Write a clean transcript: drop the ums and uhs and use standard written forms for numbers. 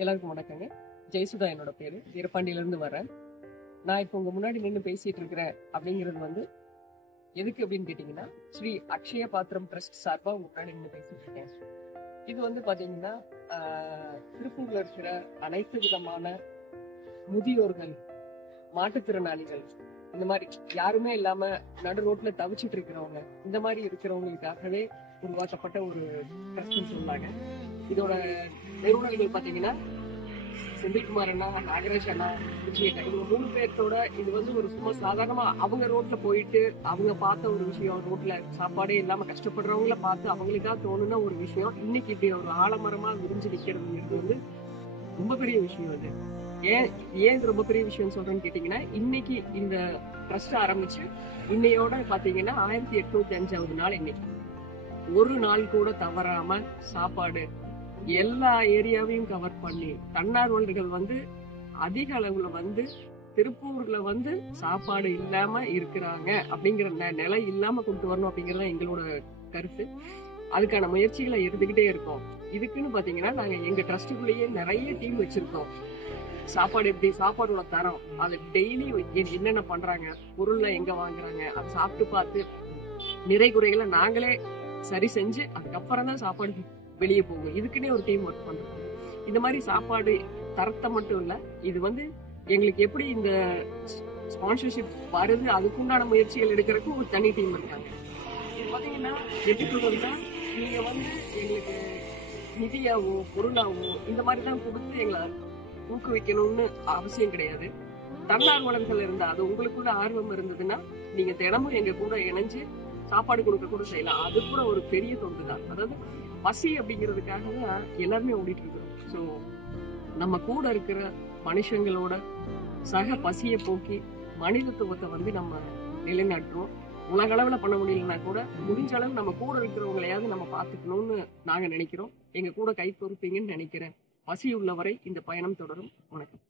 எல்லாருக்கும் வணக்கங்க. ஜெயசுதா என்னோட பேரு. வீரபாண்டியிலிருந்து வரேன். நான் இப்போ உங்க முன்னாடி நின்று பேசிட்டு இருக்கிறேன் அப்படிங்கிறது எதுக்கு அப்படின்னு கேட்டீங்கன்னா, ஸ்ரீ அக்ஷய பாத்திரம் ட்ரஸ்ட் சார்பா உங்க முன்னாடி நின்று பேசிட்டு இருக்கேன். இது பாத்தீங்கன்னா திருப்பூர்ல இருக்கிற அனைத்து விதமான முதியோர்கள், மாற்றுத்திறனாளிகள், இந்த மாதிரி யாருமே இல்லாம நடு ரோட்ல தவிச்சிட்டு இருக்கிறவங்க, இந்த மாதிரி இருக்கிறவங்களுக்காகவே உருவாக்கப்பட்ட ஒரு ட்ரஸ்ட்னு சொன்னாங்க. இதோட நிறுவனர்கள் பாத்தீங்கன்னா செந்தில்குமார் அண்ணா, நாகராஜ் அண்ணா, விஜயண்ணா, இவங்க 3 பேர்த்தோட இது ஒரு சும்மா சாதாரணமா அவங்க ரோட்ல போயிட்டு அவங்க பார்த்த ஒரு விஷயம், ரோட்ல சாப்பாடே இல்லாம கஷ்டப்படுறவங்கள பார்த்து அவங்களுக்கா தோணுன ஒரு விஷயம். இன்னைக்கு இப்படி ஒரு ஆலமரமா விரிஞ்சு நிக்கிறதுங்கிறது ரொம்ப பெரிய விஷயம். அது ஏன் இது ரொம்ப பெரிய விஷயம் சொல்றேன்னு கேட்டீங்கன்னா, இன்னைக்கு இந்த ட்ரஸ்ட் ஆரம்பிச்சு இன்னையோட பாத்தீங்கன்னா 1805வது நாள். இன்னைக்கு ஒரு நாள் கூட தவறாம சாப்பாடு எல்லா ஏரியாவையும் கவர் பண்ணி தன்னார்வலர்கள் அதிக அளவுல திருப்பூர்ல சாப்பாடு இல்லாம இருக்கிறாங்க அப்படிங்கிற நிலை இல்லாம கொண்டு வரணும் அப்படிங்கறத எங்களோட கருத்து. அதுக்கான முயற்சிகளை எடுத்துக்கிட்டே இருக்கோம். இதுக்குன்னு பாத்தீங்கன்னா நாங்க எங்க ட்ரஸ்டுக்குள்ளேயே நிறைய டீம் வச்சிருக்கோம். சாப்பாடு எப்படி, சாப்பாடோட தரம், அதை டெய்லி என்னென்ன பண்றாங்க, பொருள்ல எங்க வாங்குறாங்க, அதை சாப்பிட்டு பார்த்து நிறை குறைகளை நாங்களே சரி செஞ்சு அதுக்கப்புறம் தான் சாப்பாடு வெளியே போகும். இதுக்குன்னே ஒரு டீம் ஒர்க் பண்றோம். இந்த மாதிரி சாப்பாடு தரத்தை மட்டும் இல்ல, இது எங்களுக்கு எப்படி இந்த ஸ்பான்சர்ஷிப் வருது அதுக்குண்டான முயற்சிகள் எடுக்கிறதுக்கு ஒரு தனி டீம் இருக்காங்க. இது பாத்தீங்கன்னா எப்படி சொல்றதுன்னா, நீங்க எங்களுக்கு நிதியாவோ பொருளாவோ இந்த மாதிரி தான் கொடுத்து எங்களை ஊக்குவிக்கணும்னு அவசியம் கிடையாது. தன்னார்வலர்கள் இருந்தா, அது உங்களுக்குள்ள ஆர்வம் இருந்ததுன்னா நீங்க தினமும் எங்க கூட இணைஞ்சு சாப்பாடு கொடுக்க கூட செய்யலாம். அது கூட ஒரு பெரிய தொண்டு தான். அதாவது பசி அப்படிங்கிறதுக்காக தான் எல்லாருமே ஓடிட்டு இருக்கோம். ஸோ நம்ம கூட இருக்கிற மனுஷங்களோட சக பசியை போக்கி மனிதத்துவத்தை நம்ம நிலைநாட்டுறோம். உலக அளவுல பண்ண முடியலன்னா கூட முடிஞ்ச அளவு நம்ம கூட இருக்கிறவங்களையாவது நம்ம பார்த்துக்கணும்னு நாங்க நினைக்கிறோம். எங்க கூட கை பொறுப்பீங்கன்னு நினைக்கிறேன். பசி உள்ளவரை இந்த பயணம் தொடரும். வணக்கம்.